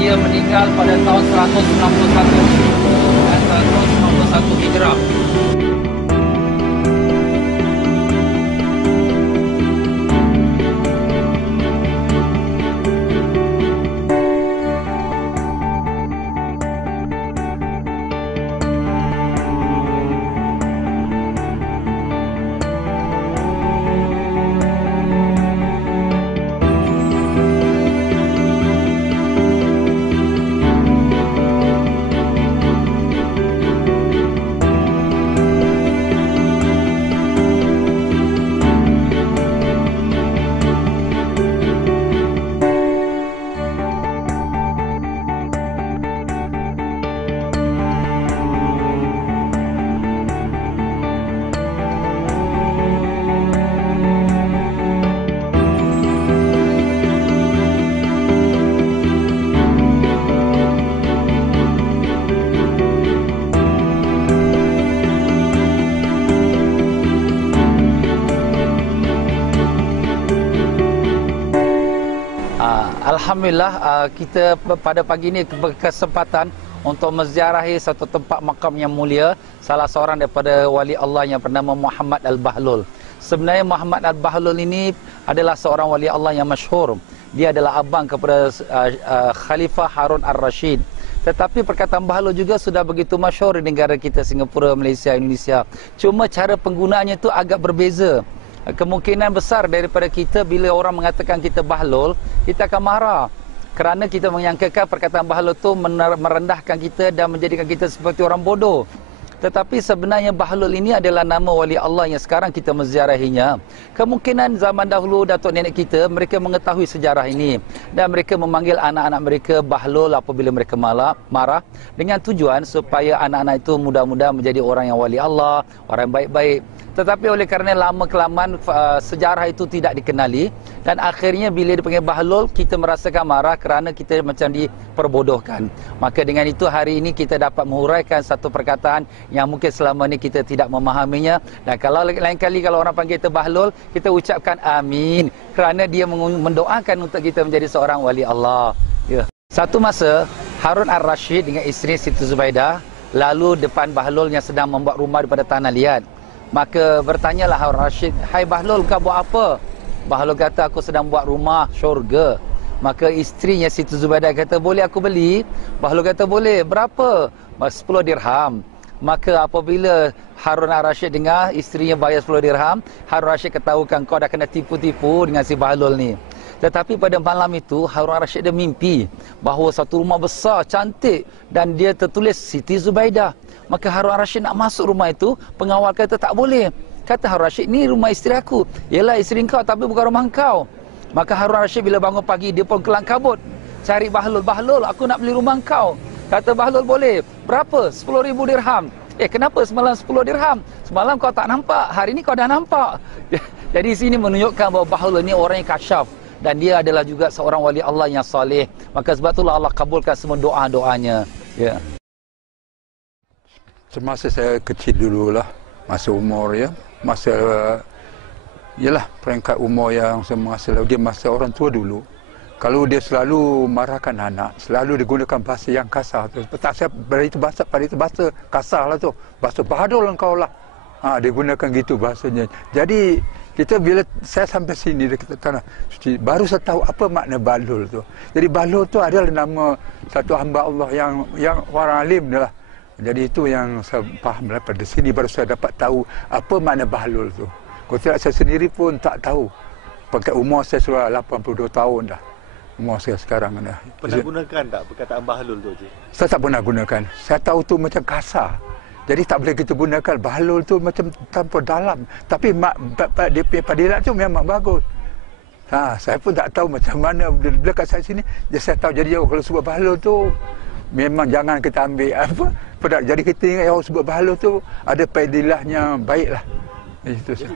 dia meninggal pada tahun 191 Hijrah. Alhamdulillah, kita pada pagi ini berkesempatan untuk menziarahi satu tempat makam yang mulia, salah seorang daripada wali Allah yang bernama Muhammad Al-Bahlul. Sebenarnya Muhammad Al-Bahlul ini adalah seorang wali Allah yang masyhur. Dia adalah abang kepada Khalifah Harun Ar-Rashid. Tetapi perkataan Bahlul juga sudah begitu masyhur di negara kita, Singapura, Malaysia, Indonesia. Cuma cara penggunaannya itu agak berbeza. Kemungkinan besar daripada kita bila orang mengatakan kita Bahlul, kita akan marah. Kerana kita menyangkakan perkataan Bahlul itu merendahkan kita dan menjadikan kita seperti orang bodoh. Tetapi sebenarnya Bahlul ini adalah nama wali Allah yang sekarang kita menziarahinya. Kemungkinan zaman dahulu datuk nenek kita, mereka mengetahui sejarah ini. Dan mereka memanggil anak-anak mereka Bahlul apabila mereka marah. Dengan tujuan supaya anak-anak itu mudah-mudahan menjadi orang yang wali Allah, orang yang baik-baik. Tetapi oleh kerana lama-kelamaan sejarah itu tidak dikenali. Dan akhirnya bila dipanggil Bahlul, kita merasakan marah kerana kita macam diperbodohkan. Maka dengan itu hari ini kita dapat menguraikan satu perkataan yang mungkin selama ini kita tidak memahaminya. Dan kalau lain kali kalau orang panggil kita Bahlul, kita ucapkan amin. Kerana dia mendoakan untuk kita menjadi seorang wali Allah. Ya. Satu masa, Harun Ar-Rashid dengan isteri Siti Zubaidah lalu depan Bahlul yang sedang membuat rumah daripada tanah liat. Maka bertanyalah Harun Ar-Rashid, "Hai Bahlul, kau buat apa?" Bahlul kata, "Aku sedang buat rumah syurga." Maka isterinya Siti Zubaidah kata, "Boleh aku beli?" Bahlul kata, "Boleh." "Berapa?" 10 dirham. Maka apabila Harun Ar-Rashid dengar isterinya bayar 10 dirham, Harun Ar-Rashid ketahukan, kau dah kena tipu-tipu dengan si Bahlul ni. Tetapi pada malam itu Harun Ar-Rashid dia mimpi bahawa satu rumah besar, cantik, dan dia tertulis Siti Zubaidah. Maka Harun Ar-Rashid nak masuk rumah itu, pengawal kata tak boleh. Kata Harun Ar-Rashid, "Ni rumah isteri aku." "Yalah, isteri kau tapi bukan rumah kau." Maka Harun Ar-Rashid bila bangun pagi, dia pun kelang kabut cari Bahlul. "Bahlul, aku nak beli rumah kau." Kata Bahlul, "Boleh." "Berapa?" 10,000 dirham. Kenapa semalam 10 dirham? Semalam kau tak nampak, hari ni kau dah nampak." Jadi sini menunjukkan bahawa Bahlul ni orang yang kasyaf. Dan dia adalah juga seorang wali Allah yang soleh. Maka sebab itulah Allah kabulkan semua doa-doanya. Ya. Semasa saya kecil dululah, masa umur ya, masa ialah peringkat umur yang semasa dia masa orang tua dulu. Kalau dia selalu marahkan anak, selalu digunakan bahasa yang kasar tu. Tak saya pada itu bahasa kasar lah tu. Bahasa Bahlul engkau lah. Dia gunakan gitu bahasanya. Jadi kita bila saya sampai sini dekat tanah suci, baru saya tahu apa makna Bahlul tu. Jadi Bahlul tu adalah nama satu hamba Allah yang orang alim dah. Jadi itu yang saya faham daripada sini, baru saya dapat tahu apa makna Bahlul tu. Kalau tidak saya sendiri pun tak tahu. Pakai umur saya sudah 82 tahun dah. Umur saya sekarang dah. Pernah gunakan tak perkataan Bahlul tu, Cik? Saya tak pernah gunakan. Saya tahu tu macam kasar. Jadi tak boleh kita gunakan. Bahlul tu macam tanpa dalam. Tapi dia punya padilat tu memang bagus. Saya pun tak tahu macam mana. Bila kat saya sini, saya tahu. Jadi kalau sebut Bahlul tu, memang jangan kita ambil apa. Jadi kita ingat yang sebut Bahlul tu ada padilahnya baiklah. Itu saja.